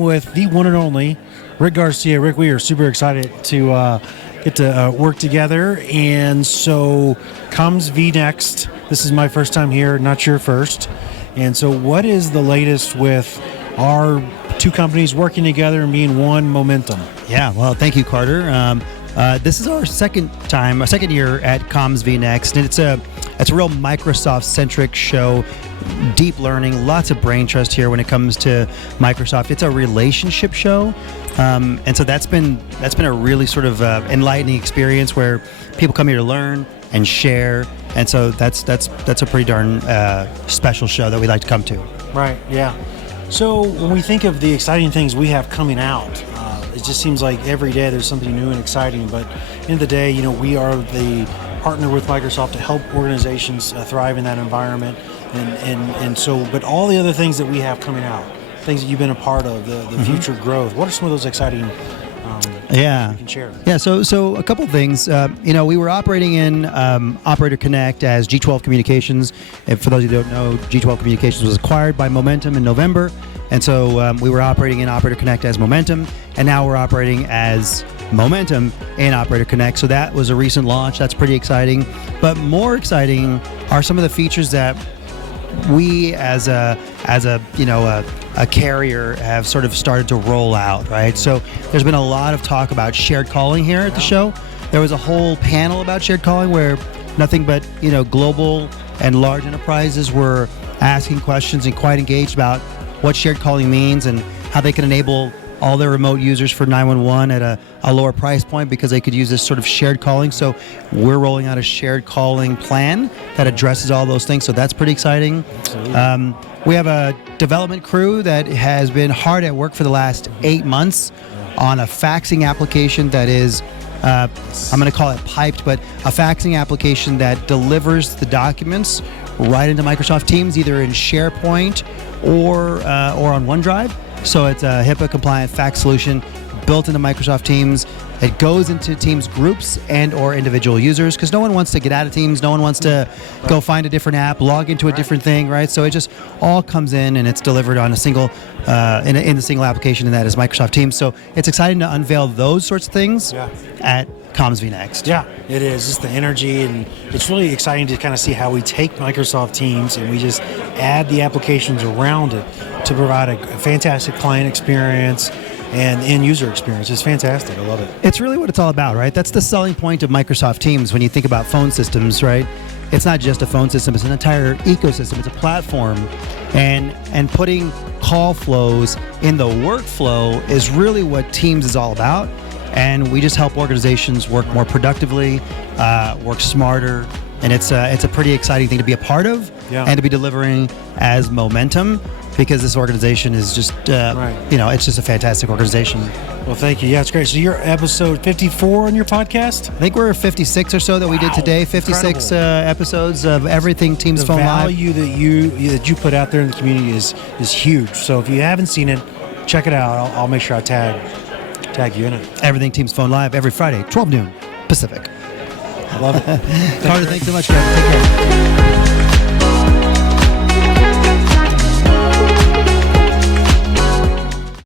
with the one and only Rick Garcia. Rick, we are super excited to get to work together. And so comes vNext. This is my first time here, not your first. And so what is the latest with our two companies working together and being one momentum? Yeah, well, thank you, Carter. This is our second year at Comms vNext, and it's a real Microsoft-centric show. Deep learning, lots of brain trust here when it comes to Microsoft. It's a relationship show, and so that's been a really sort of enlightening experience where people come here to learn and share, and so that's a pretty darn special show that we like to come to. Right. Yeah. So when we think of the exciting things we have coming out, it just seems like every day there's something new and exciting. But at the end of the day, we are the partner with Microsoft to help organizations thrive in that environment. And so, but all the other things that we have coming out, things that you've been a part of, the future growth, what are some of those exciting you can share? Yeah, so a couple things. We were operating in Operator Connect as G12 Communications. And for those who don't know, G12 Communications was acquired by Momentum in November. And so we were operating in Operator Connect as Momentum, and now we're operating as Momentum in Operator Connect. So that was a recent launch. That's pretty exciting. But more exciting are some of the features that we as a carrier have sort of started to roll out, right? So there's been a lot of talk about shared calling here at the show. There was a whole panel about shared calling where nothing but global and large enterprises were asking questions and quite engaged about what shared calling means and how they can enable all their remote users for 911 at a lower price point because they could use this sort of shared calling. So we're rolling out a shared calling plan that addresses all those things. So that's pretty exciting. We have a development crew that has been hard at work for the last 8 months on a faxing application that is, I'm going to call it piped, but a faxing application that delivers the documents right into Microsoft Teams, either in SharePoint or on OneDrive. So it's a HIPAA-compliant fax solution built into Microsoft Teams. It goes into Teams groups and or individual users because no one wants to get out of Teams. No one wants to go find a different app, log into a different thing, right? So it just all comes in and it's delivered on a single, in a single application, and that is Microsoft Teams. So it's exciting to unveil those sorts of things at Comms vNext. Yeah, it is. Just the energy, and it's really exciting to kind of see how we take Microsoft Teams and we just add the applications around it to provide a fantastic client experience and end user experience. It's fantastic. I love it. It's really what it's all about, right? That's the selling point of Microsoft Teams when you think about phone systems, right? It's not just a phone system, it's an entire ecosystem, it's a platform. And putting call flows in the workflow is really what Teams is all about. And we just help organizations work more productively, work smarter, and it's a pretty exciting thing to be a part of and to be delivering as Momentum, because this organization is just, it's just a fantastic organization. Well, thank you. Yeah, it's great. So you're episode 54 on your podcast? I think we're 56 or so that we did today. 56 episodes of everything Teams Phone Live. The value that you put out there in the community is huge. So if you haven't seen it, check it out. I'll make sure I tag you in it. Everything Teams Phone Live every Friday, 12 noon Pacific. I love it. Carter, thanks so much, man. Take care.